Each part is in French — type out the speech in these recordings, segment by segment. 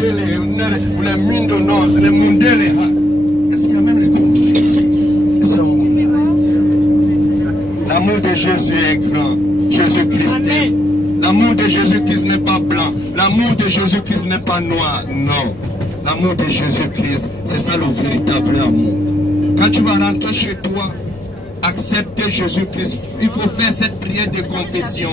le monde non, c'est le monde. Est-ce qu'il y a même les contrées? L'amour de Jésus est grand. Jésus-Christ. L'amour de Jésus-Christ n'est pas blanc. L'amour de Jésus-Christ n'est pas noir. Non. L'amour de Jésus-Christ, c'est ça le véritable amour. Quand tu vas rentrer chez toi, accepter Jésus-Christ, il faut faire cette prière de confession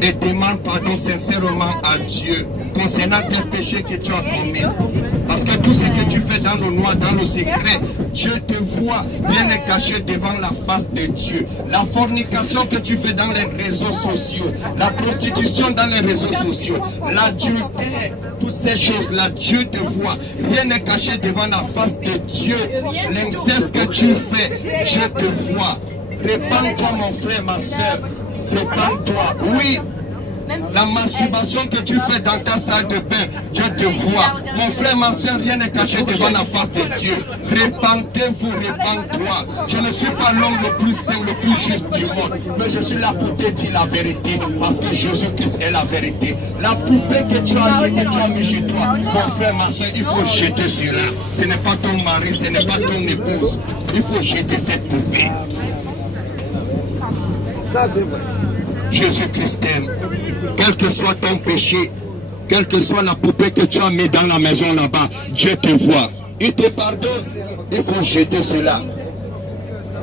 et demande pardon sincèrement à Dieu concernant tes péchés que tu as commis. Parce que tout ce que tu fais dans le noir, dans le secret, Dieu te voit, rien n'est caché devant la face de Dieu. La fornication que tu fais dans les réseaux sociaux, la prostitution dans les réseaux sociaux, l'adultère, toutes ces choses-là, Dieu te voit. Rien n'est caché devant la face de Dieu. L'inceste que tu fais, Dieu te voit. Répands-toi mon frère, ma soeur. Répands-toi. Oui. La masturbation que tu fais dans ta salle de bain, Dieu te voit. Mon frère, ma soeur, rien n'est caché devant la face de Dieu. Répentez-vous, répands-toi. Je ne suis pas l'homme le plus saint, le plus juste du monde. Mais je suis là pour te dire la vérité. Parce que Jésus-Christ est la vérité. La poupée que tu as jetée, tu as mis chez toi. Mon frère, ma soeur, il faut jeter cela. Ce n'est pas ton mari, ce n'est pas ton épouse. Il faut jeter cette poupée. Ça, c'est vrai. Jésus-Christ t'aime. Quel que soit ton péché, quelle que soit la poupée que tu as mis dans la maison là-bas, Dieu te voit. Il te pardonne. Il faut jeter cela.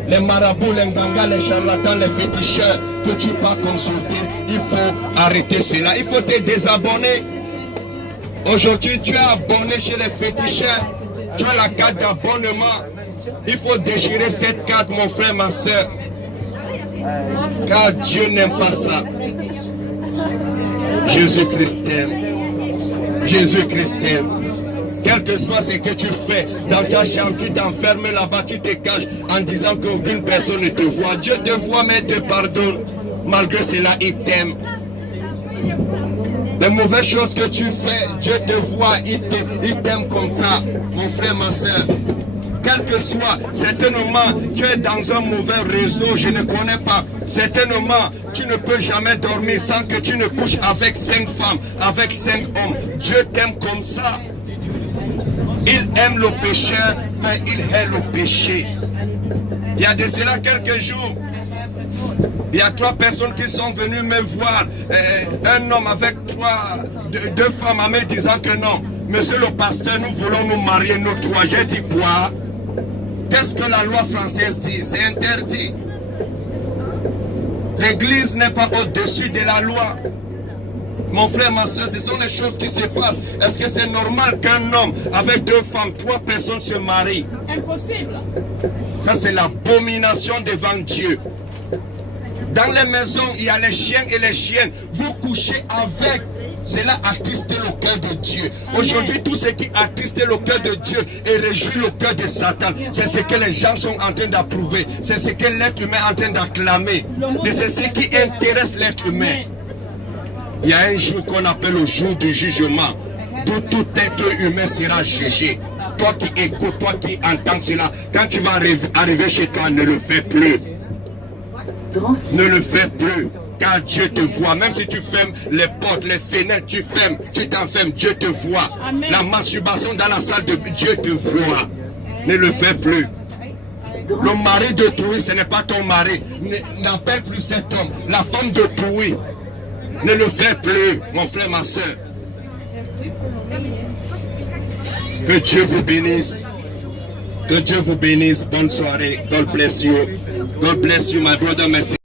Les marabouts, les gangas, les charlatans, les féticheurs que tu peux consulter, il faut arrêter cela. Il faut te désabonner. Aujourd'hui, tu es abonné chez les féticheurs. Tu as la carte d'abonnement. Il faut déchirer cette carte, mon frère, ma soeur. Car Dieu n'aime pas ça. Jésus-Christ t'aime. Jésus-Christ t'aime. Quel que soit ce que tu fais dans ta chambre, tu t'enfermes là-bas, tu te caches en disant qu'aucune personne ne te voit. Dieu te voit, mais il te pardonne. Malgré cela, il t'aime. Les mauvaises choses que tu fais, Dieu te voit, il t'aime comme ça. Mon frère, ma soeur. Quel que soit, certainement, tu es dans un mauvais réseau, je ne connais pas. Certainement, tu ne peux jamais dormir sans que tu ne couches avec 5 femmes, avec 5 hommes. Dieu t'aime comme ça. Il aime le pécheur, mais il hait le péché. Il y a de cela quelques jours. Il y a 3 personnes qui sont venues me voir. Un homme avec 2 femmes en me disant que non. Monsieur le pasteur, nous voulons nous marier, nous 3. J'ai dit quoi? Qu'est-ce que la loi française dit? C'est interdit. L'église n'est pas au-dessus de la loi. Mon frère, ma soeur, ce sont les choses qui se passent. Est-ce que c'est normal qu'un homme avec 2 femmes, 3 personnes se marient? Impossible. Ça, c'est l'abomination devant Dieu. Dans les maisons, il y a les chiens et les chiennes. Vous couchez avec. Cela attriste le cœur de Dieu. Aujourd'hui, tout ce qui attriste le cœur de Dieu et réjouit le cœur de Satan, c'est ce que les gens sont en train d'approuver. C'est ce que l'être humain est en train d'acclamer. Et c'est ce qui intéresse l'être humain. Il y a un jour qu'on appelle le jour du jugement, d'où tout être humain sera jugé. Toi qui écoutes, toi qui entends cela, quand tu vas arriver chez toi, ne le fais plus. Ne le fais plus. Car Dieu te voit, même si tu fermes les portes, les fenêtres, tu fermes, tu t'enfermes, Dieu te voit. Amen. La masturbation dans la salle de Dieu te voit. Ne le fais plus. Le mari d'autrui, ce n'est pas ton mari. N'appelle plus cet homme. La femme d'autrui, ne le fais plus, mon frère, ma soeur. Que Dieu vous bénisse. Que Dieu vous bénisse. Bonne soirée. God bless you. God bless you, my brother. Merci.